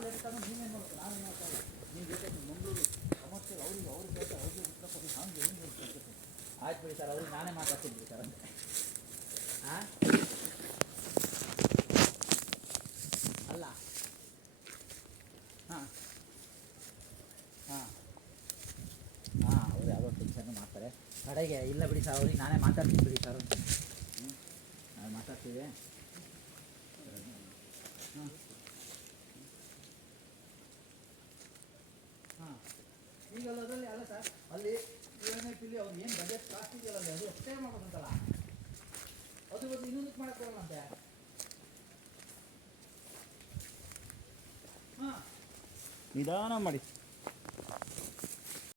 ಕಾಲ್ ಎಡ್ತಾನೋ ನೀವೇನು ಮಾಡ್ತೀವಿ, ನಾವೇನು ಮಾಡ್ತಾಯಿಲ್ಲ. ನೀವು ಬೇಕಾದ್ರೆ ಮಂಗಳೂರು ಸಮಸ್ಯೆ ಅವ್ರಿಗೆ ಉತ್ತರ ಕೊಡಿ. ಹಂಗೆ ಹೆಂಗೆ ಹೇಳ್ತೀನಿ. ಆಯ್ತು ಬಿಡಿ ಸರ್, ಅವ್ರಿಗೆ ನಾನೇ ಮಾತಾಡ್ತೀನಿ ಬಿಡಿ ಸರ್ ಅಂತ. ಹಾಂ ಅಲ್ಲ ಹಾಂ ಹಾಂ ಹಾಂ ಅವ್ರು ಯಾವುದೋ ಟೆನ್ಷನ್ನು ಮಾಡ್ತಾರೆ ಕಡೆಗೆ. ಇಲ್ಲ ಬಿಡಿ ಸರ್, ಅವ್ರಿಗೆ ನಾನೇ ಮಾತಾಡ್ತೀನಿ ಬಿಡಿ ಸರ್ ಅಂತ. ನಾವು ಮಾತಾಡ್ತೀವಿ. ಹಾಂ ಹಾಂ ಈಗ ಅದರಲ್ಲಿ ಅಲ್ಲ ಸರ್, ಅಲ್ಲಿ UNFP ಅವ್ರು ಏನು ಬಜೆಟ್ ಕಾಸ್ಟ್ ಇದೆಯಲ್ಲ ಅದು ಅಷ್ಟೇ ಮಾಡೋದಂತಲ್ಲ, ಅದು ಬದಲು ಇನ್ನೊಂದಕ್ಕೆ ಮಾಡೋಕ್ಕೆ ಬರಲ್ಲಂತೆ. ಹಾಂ ನಿಧಾನ ಮಾಡಿ.